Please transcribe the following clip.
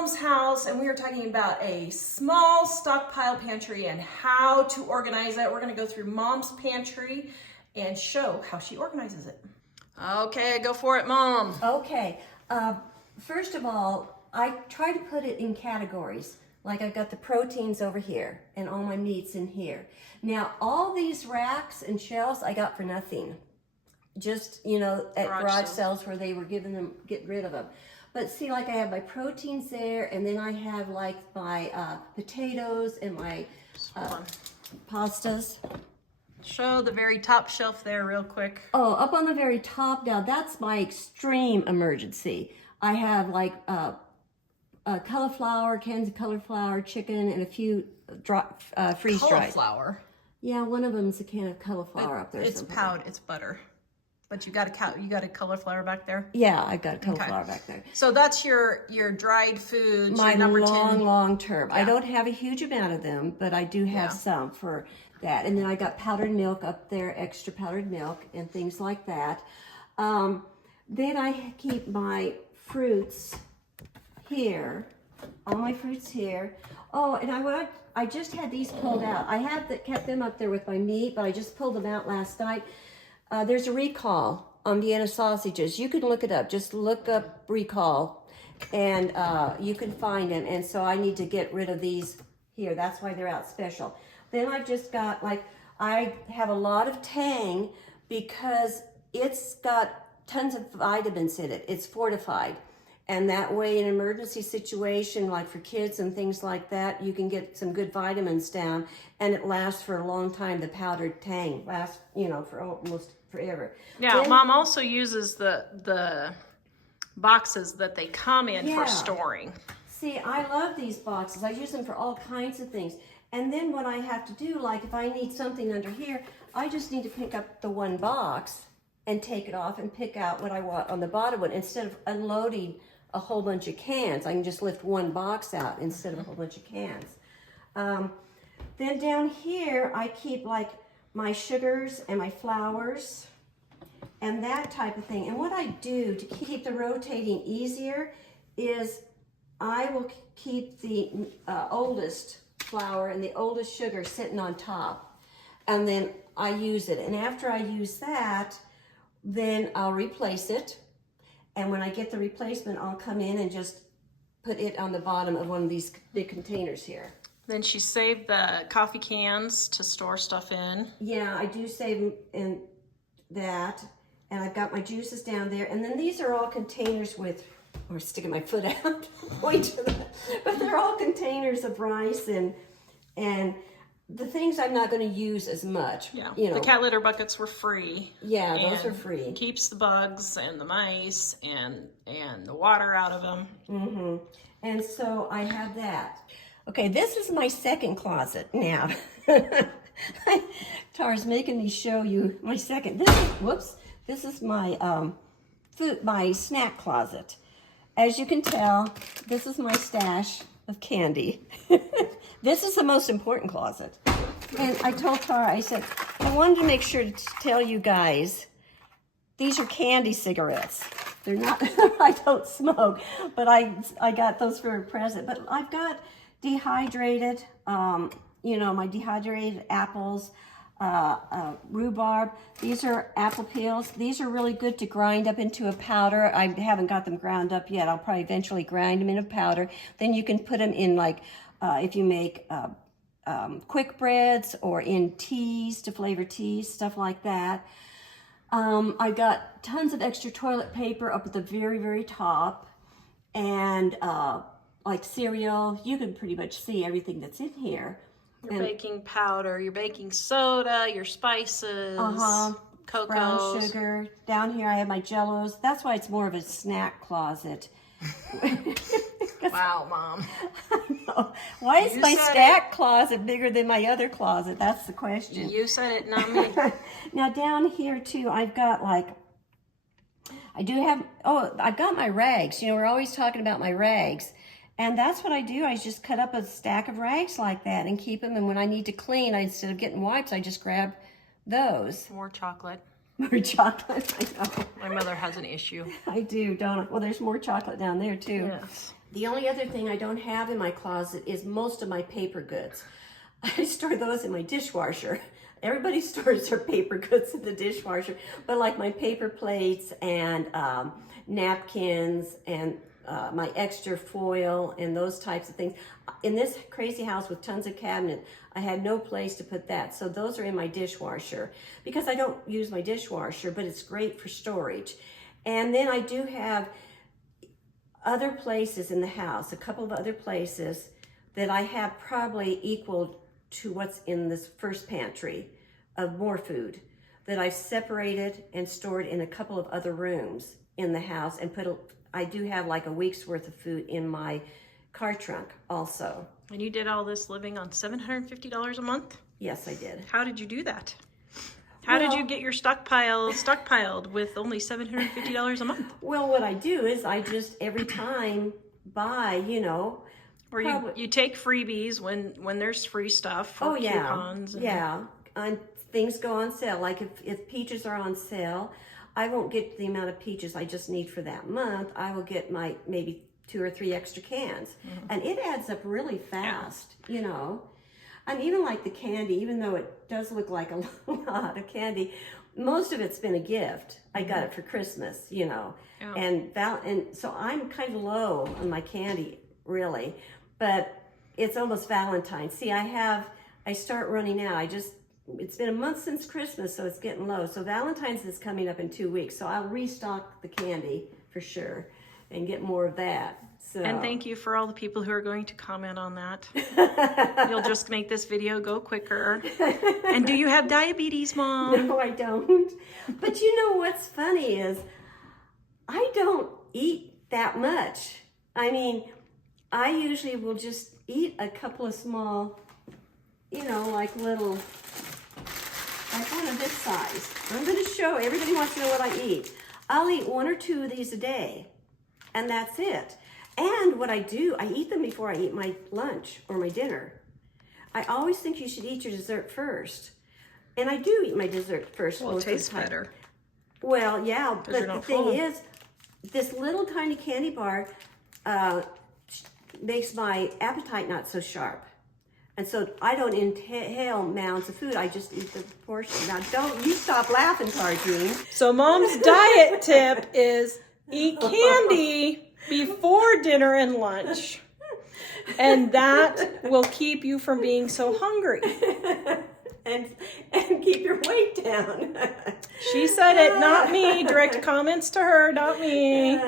Mom's house, and we are talking about a small stockpile pantry and how to organize it. We're gonna go through Mom's pantry and show how she organizes it. Okay, go for it, Mom. Okay, first of all, I try to put it in categories. Like I've got the proteins over here and all my meats in here. Now, all these racks and shelves I got for nothing. Just, you know, at garage sales where they were getting rid of them. But see, like I have my proteins there, and then I have like my potatoes and my pastas. Show the very top shelf there real quick. Oh, up on the very top now, that's my extreme emergency. I have like cauliflower, cans of cauliflower, chicken, and a few freeze-dried. Cauliflower? Yeah, one of them's a can of cauliflower up there. It's powder, it's butter. But you got a cauliflower back there? Yeah, I've got a cauliflower back there. So that's your dried foods, my your number long, 10. long term. Yeah. I don't have a huge amount of them, but I do have some for that. And then I got powdered milk up there, extra powdered milk and things like that. Then I keep my fruits here, all my fruits here. Oh, and I just had these pulled out. I have kept them up there with my meat, but I just pulled them out last night. There's a recall on Vienna sausages. You can look it up. Just look up recall, and you can find them. And so I need to get rid of these here. That's why they're out special. Then I've just got, like, I have a lot of Tang because it's got tons of vitamins in it. It's fortified. And that way, in an emergency situation, like for kids and things like that, you can get some good vitamins down, and it lasts for a long time. The powdered Tang lasts, you know, for almost forever. Now, Mom also uses the boxes that they come in for storing. See, I love these boxes. I use them for all kinds of things. And then what I have to do, like if I need something under here, I just need to pick up the one box and take it off and pick out what I want on the bottom one. Instead of unloading a whole bunch of cans, I can just lift one box out instead of a whole bunch of cans. Then down here, I keep like my sugars and my flours and that type of thing. And what I do to keep the rotating easier is I will keep the oldest flour and the oldest sugar sitting on top, and then I use it. And after I use that, then I'll replace it. And when I get the replacement, I'll come in and just put it on the bottom of one of these big containers here. Then she saved the coffee cans to store stuff in. Yeah, I do save them in that. And I've got my juices down there. And then these are all containers with, or sticking my foot out, point to that. But they're all containers of rice and the things I'm not going to use as much. Yeah, you know. the cat litter buckets were free. Yeah, those are free. Keeps the bugs and the mice and the water out of them. Mm-hmm. And so I have that. Okay, this is my second closet now. Tara's making me show you my second. This is my my snack closet. As you can tell, this is my stash of candy. This is the most important closet. And I told Tara, I said, I wanted to make sure to tell you guys, these are candy cigarettes. They're not, I don't smoke, but I got those for a present. But I've got dehydrated, you know, my dehydrated apples, rhubarb. These are apple peels. These are really good to grind up into a powder. I haven't got them ground up yet. I'll probably eventually grind them in a powder. Then you can put them in, like, if you make quick breads or in teas to flavor teas, stuff like that. I got tons of extra toilet paper up at the very, very top, and like cereal. You can pretty much see everything that's in here. Your baking powder, your baking soda, your spices, cocoa, brown sugar. Down here I have my Jellos. That's why it's more of a snack closet. Wow, Mom. I know. Why is my snack closet bigger than my other closet? That's the question. You said it, not me. Now down here too, I've got like, I've got my rags. You know, we're always talking about my rags. And that's what I do. I just cut up a stack of rags like that and keep them. And when I need to clean, instead of getting wipes, I just grab those. More chocolate. More chocolate, I know. My mother has an issue. I do, don't I? Well, there's more chocolate down there too. Yes. The only other thing I don't have in my closet is most of my paper goods. I store those in my dishwasher. Everybody stores their paper goods in the dishwasher, but like my paper plates and napkins and my extra foil and those types of things. In this crazy house with tons of cabinets, I had no place to put that. So those are in my dishwasher because I don't use my dishwasher, but it's great for storage. And then I do have other places in the house, a couple of other places that I have probably equal to what's in this first pantry of more food that I've separated and stored in a couple of other rooms in the house and I do have like a week's worth of food in my car trunk also. And you did all this living on $750 a month? Yes, I did. How did you do that? How did you get your stockpiled with only $750 a month? Well, what I do is I just every time buy, Or you take freebies when there's free stuff for coupons. And things go on sale. Like if peaches are on sale, I won't get the amount of peaches I just need for that month. I will get my maybe 2 or 3 extra cans. And it adds up really fast, And even like the candy, even though it does look like a lot of candy, most of it's been a gift. I got it for Christmas, and so I'm kind of low on my candy, really, but it's almost Valentine's. See, I start running out. It's been a month since Christmas, so it's getting low. So Valentine's is coming up in 2 weeks, so I'll restock the candy for sure and get more of that. So. And thank you for all the people who are going to comment on that. You'll just make this video go quicker. And do you have diabetes, Mom? No, I don't. But what's funny is I don't eat that much. I mean, I usually will just eat a couple of small, like little, like one of this size. I'm going to show, everybody wants to know what I eat. I'll eat 1 or 2 of these a day, and that's it. And what I do, I eat them before I eat my lunch or my dinner. I always think you should eat your dessert first. And I do eat my dessert first. Well, it tastes better. Well, yeah, but the thing is, this little tiny candy bar makes my appetite not so sharp. And so I don't inhale mounds of food. I just eat the portion. Now, don't you stop laughing, Tarjeen. So Mom's diet tip is eat candy before dinner and lunch. And that will keep you from being so hungry. And keep your weight down. She said it, not me. Direct comments to her, not me.